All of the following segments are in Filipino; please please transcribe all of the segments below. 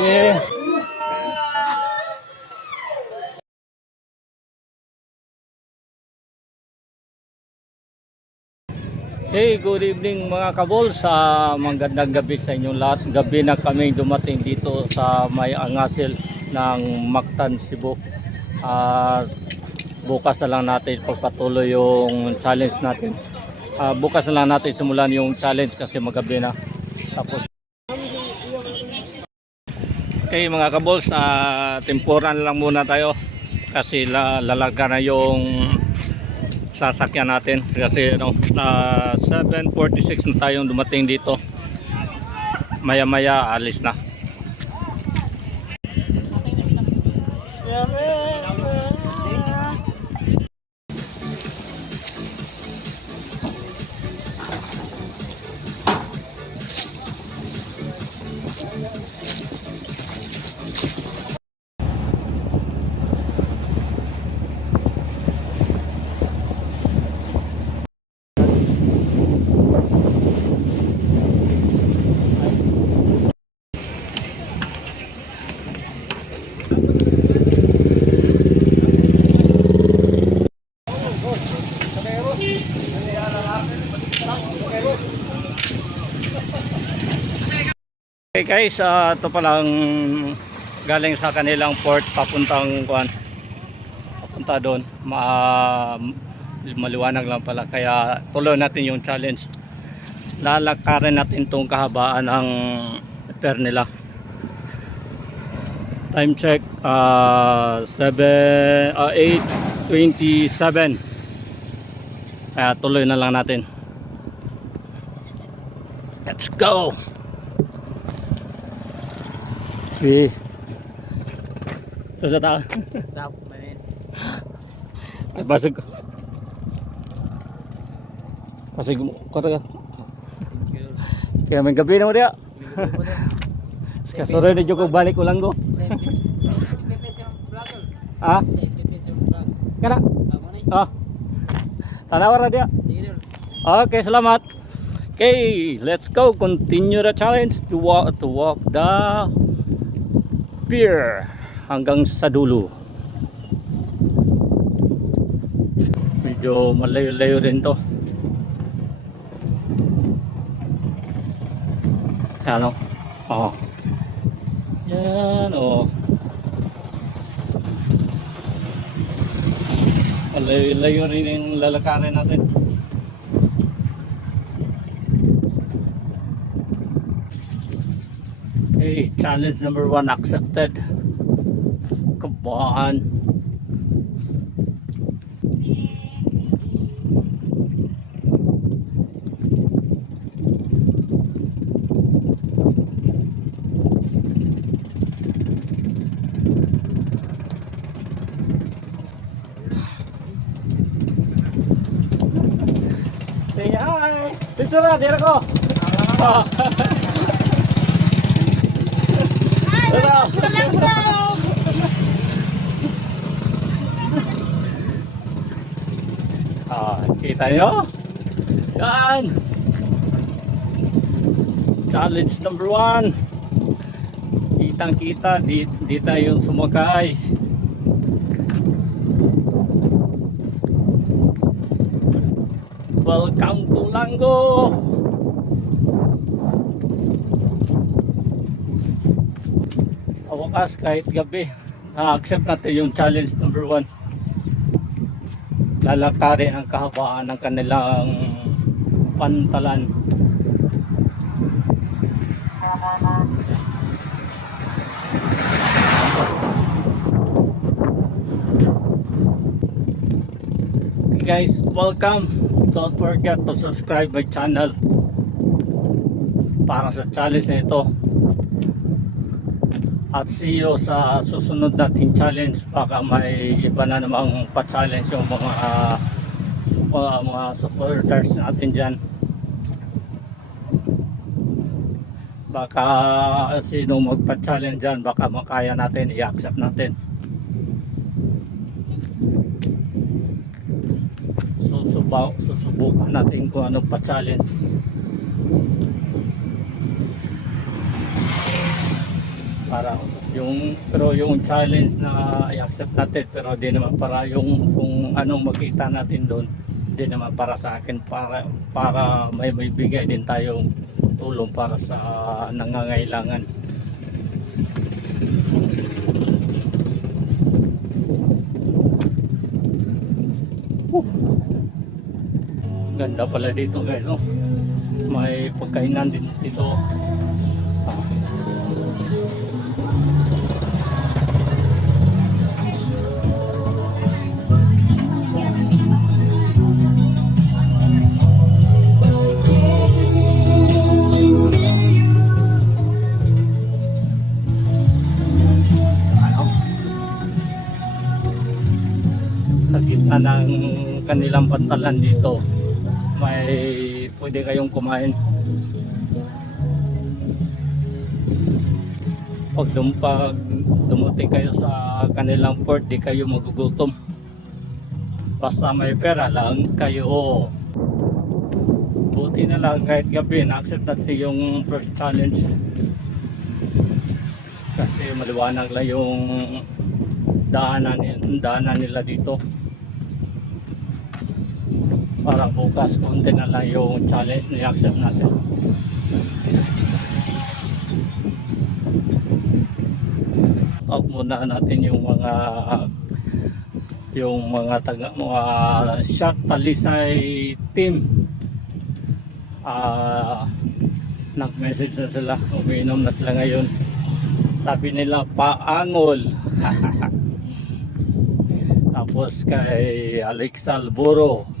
Hey, good evening mga kabol sa magandang gabi sa inyong lahat. Gabi na kami dumating dito sa may angasil ng Mactan, Cebu. At bukas na lang natin pagpatuloy yung challenge natin. Ah, bukas na lang natin simulan yung challenge kasi magabi na. Tapos Okay mga kabols, uh, temporan lang muna tayo kasi la, lalaga na yung sasakyan natin. Kasi ano, na 7.46 na tayong dumating dito. Maya maya alis na Okay guys, ah, ito palang galing sa kanilang port papuntang kuan. Papunta doon. Ma maliwanag lang pala kaya tuloy natin yung challenge. Lalakarin natin tong kahabaan ng pier nila. Time check uh, 7 uh, 8:27. Kaya tuloy na lang natin. Let's go. Eh. Ito sa tao. Stop, man. Ay, basag ko. Basag mo. Kata ka. Kaya may gabi na mo diya. Kasuro na dyan ko balik ulang ko. Ha? Kana? Ah. Tanawa ra diya. Okay, salamat. Okay, let's go. Continue the challenge to walk to walk the pier hanggang sa dulo. Medyo malayo-layo rin to. Ano? Oh. Yan, oh. Malayo-layo rin yung lalakarin natin. Okay, challenge number one accepted. Come on. Say hi! Picture na, tira ko! Ah. Ah, kita nyo? Yan! Challenge number one. Kitang kita, di, di tayo sumakay. Welcome to Lango! Wakas, kahit gabi, na-accept natin yung challenge number one. Lalakarin ang kahabaan ng kanilang pantalan. Okay guys, welcome. Don't forget to subscribe my channel para sa challenge na ito. At see you sa susunod nating challenge. Baka may iba na namang pa-challenge yung mga uh, mga, supporters natin dyan. Baka sino magpa-challenge dyan, baka makaya natin, i-accept natin. Susubukan natin kung ano pa-challenge. Para yung pero yung challenge na i-accept natin pero di naman para yung kung anong makita natin doon di naman para sa akin para para may may bigay din tayong tulong para sa nangangailangan Whew. ganda pala dito guys no? may pagkainan din dito gitna ng kanilang pantalan dito. May pwede kayong kumain. Pag dumpag dumating kayo sa kanilang port di kayo magugutom. Basta may pera lang kayo. Buti na lang kahit gabi na-accept natin yung first challenge. Kasi maliwanag lang yung daanan, daanan nila dito para bukas konti na lang yung challenge na i-accept natin. Out muna natin yung mga yung mga taga mga shot talisay team. Ah nag-message na sila umiinom na sila ngayon. Sabi nila paangol. Tapos kay Alex Alboro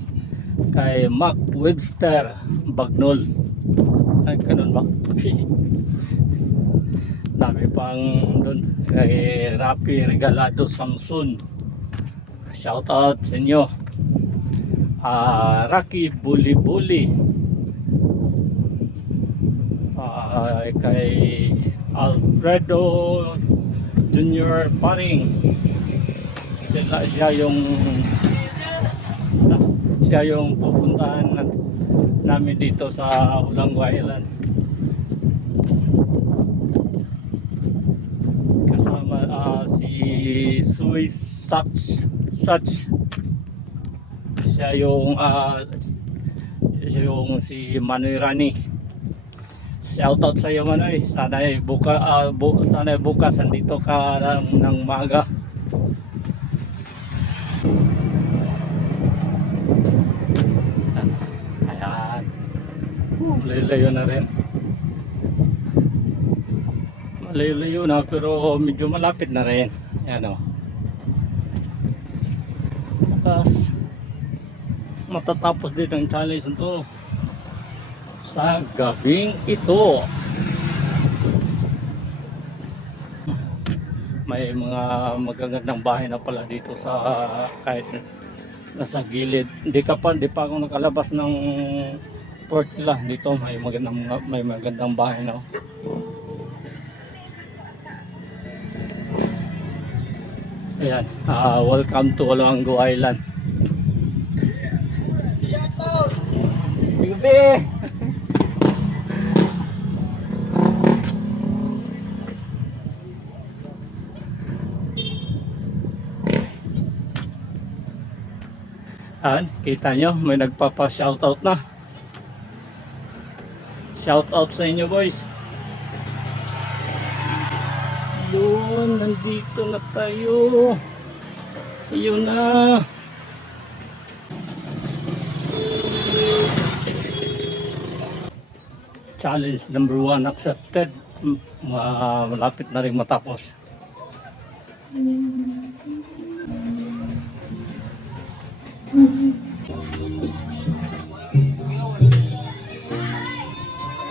kay Mac Webster Bagnol. Ay ganun ba? Dami pang doon. Kay Rapi Regalado Samson. Shout out sa inyo. Ah Rocky Bully Bully. Ah, kay Alfredo Junior Paring. Sila siya yung siya yung pupuntahan nat, namin dito sa Ulangwa Island kasama ah, si Swiss Such Such siya yung siya yung si Manoy Rani Shoutout sa iyo Manoy. Sana ay buka ah, bu, sana ay bukas andito ka ng, ng maaga. Ayan. Uh, Layo-layo na rin. Malayo-layo na pero medyo malapit na rin. Ayan o. Bukas matatapos din ang challenge nito sa gabing ito. May mga magagandang bahay na pala dito sa kahit nasa gilid. Hindi ka pa, hindi pa ako nakalabas ng port nila. Dito may magandang may magandang bahay na. Ayan, ah, welcome to Walango Island. Gabi! Ayan, kita nyo, may nagpapa-shoutout na. Shoutout sa inyo boys. Yun, nandito na tayo. Ayun na. Challenge number one accepted. Malapit na rin matapos.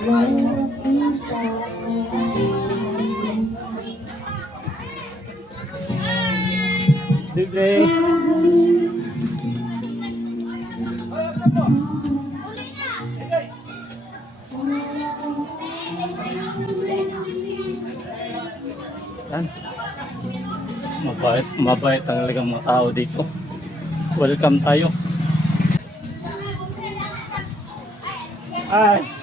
Libre. Yan. Mabait, mabait ang mga tao dito. Welcome tayo. Ay.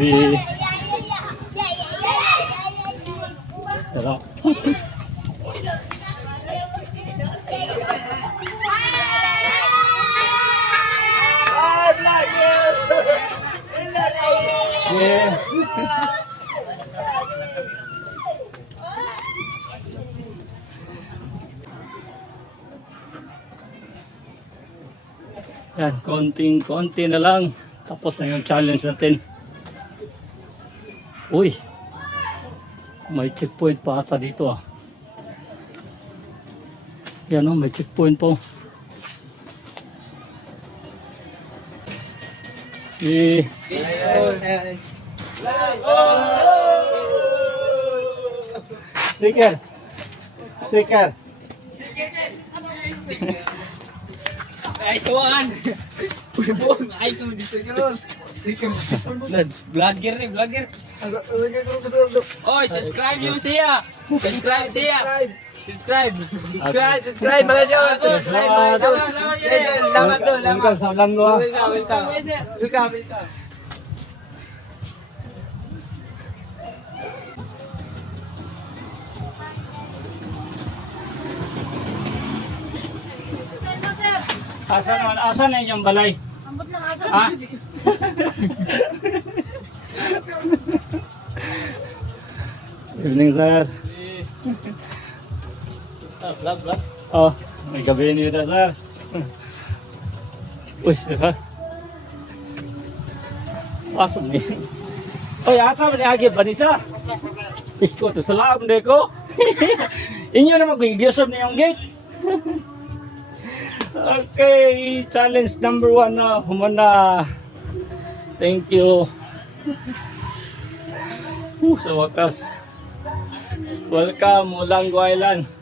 Di... Tara. Yeah. Yan, konting-konti na lang. Tapos na yung challenge natin. Uy! May checkpoint pa ata dito ah. Yan o, may checkpoint po. Eh, sticker. Sticker. Ay, sawan! Bubong! Ay, kung dito nyo Vlogger ni, vlogger! Oy, subscribe nyo siya! Subscribe siya! Subscribe! Subscribe, subscribe mga Diyos! Subscribe, mga Diyos. Laman to, laman! Welcome sa Langgo ah. Welcome, welcome! Welcome, welcome! Asan? Asan na inyong balay? Ambot lang asa. Ah? Evening, sir. Ah, vlog, vlog! Oh, may gabi niyo na, sir. Uy, sir, ha? Asam ni. Oy, asam ni agi banisa. Isko to salam de ko. Inyo na yung gate. Okay, challenge number one na humana. Thank you. Uh, sa wakas. Welcome, Ulang Island.